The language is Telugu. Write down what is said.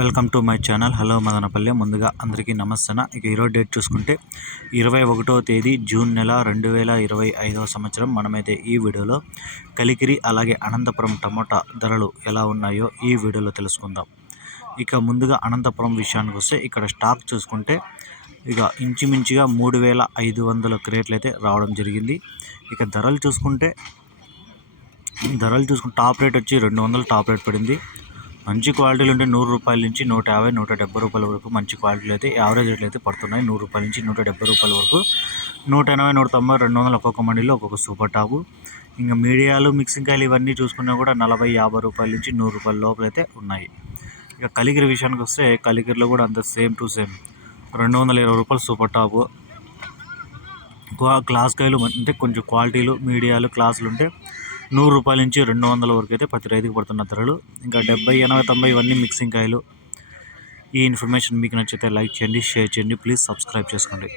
Welcome to my channel. Hello Madanapalle. ముందుగా అందరికీ నమస్తన. ఇక ఈరోజు డేట్ చూసుకుంటే ఇరవై ఒకటో తేదీ జూన్ నెల రెండు వేల ఇరవై ఐదవ సంవత్సరం. మనమైతే ఈ వీడియోలో కలికిరి అలాగే అనంతపురం టమోటా ధరలు ఎలా ఉన్నాయో ఈ వీడియోలో తెలుసుకుందాం. ఇక ముందుగా అనంతపురం విషయానికి వస్తే ఇక్కడ స్టాక్ చూసుకుంటే ఇక ఇంచుమించుగా మూడు వేల ఐదు వందల క్రేట్లు అయితే రావడం జరిగింది. ఇక ధరలు చూసుకుంటే ధరలు చూసుకుంటే టాప్ రేట్ వచ్చి రెండు వందలు టాప్ రేట్ పడింది. మంచి క్వాలిటీలు ఉంటే నూరు రూపాయల నుంచి నూట యాభై నూట డెబ్బై రూపాయల వరకు మంచి క్వాలిటీలు అయితే యావరేజ్ రేట్లు అయితే పడుతున్నాయి. నూరు రూపాయల నుంచి నూట డెబ్బై రూపాయల వరకు. నూట ఎనభై నూట తొంభై రెండు వందలు ఒక్కొక్క మండీలో ఒక్కొక్క సూపర్ టాపు. ఇంకా మీడియాలు మిక్సింగ్ కాయలు ఇవన్నీ చూసుకున్నా కూడా నలభై యాభై రూపాయల నుంచి నూరు రూపాయల లోపల అయితే ఉన్నాయి. ఇక కలిగిరి విషయానికి వస్తే కలిగిరిలో కూడా అంత సేమ్ టు సేమ్ రెండు వందల ఇరవై రూపాయలు సూపర్ టాపు. క్లాస్ కాయలు అంటే కొంచెం క్వాలిటీలు మీడియాలు క్లాసులు ఉంటే నూరు రూపాయల నుంచి రెండు వందల వరకు అయితే ప్రతి రైతుకు పడుతున్న ధరలు. ఇంకా డెబ్బై ఎనభై తొంభై ఇవన్నీ మిక్సింగ్ కాయలు. ఈ ఇన్ఫర్మేషన్ మీకు నచ్చితే లైక్ చేయండి షేర్ చేయండి. ప్లీజ్ సబ్స్క్రైబ్ చేసుకోండి.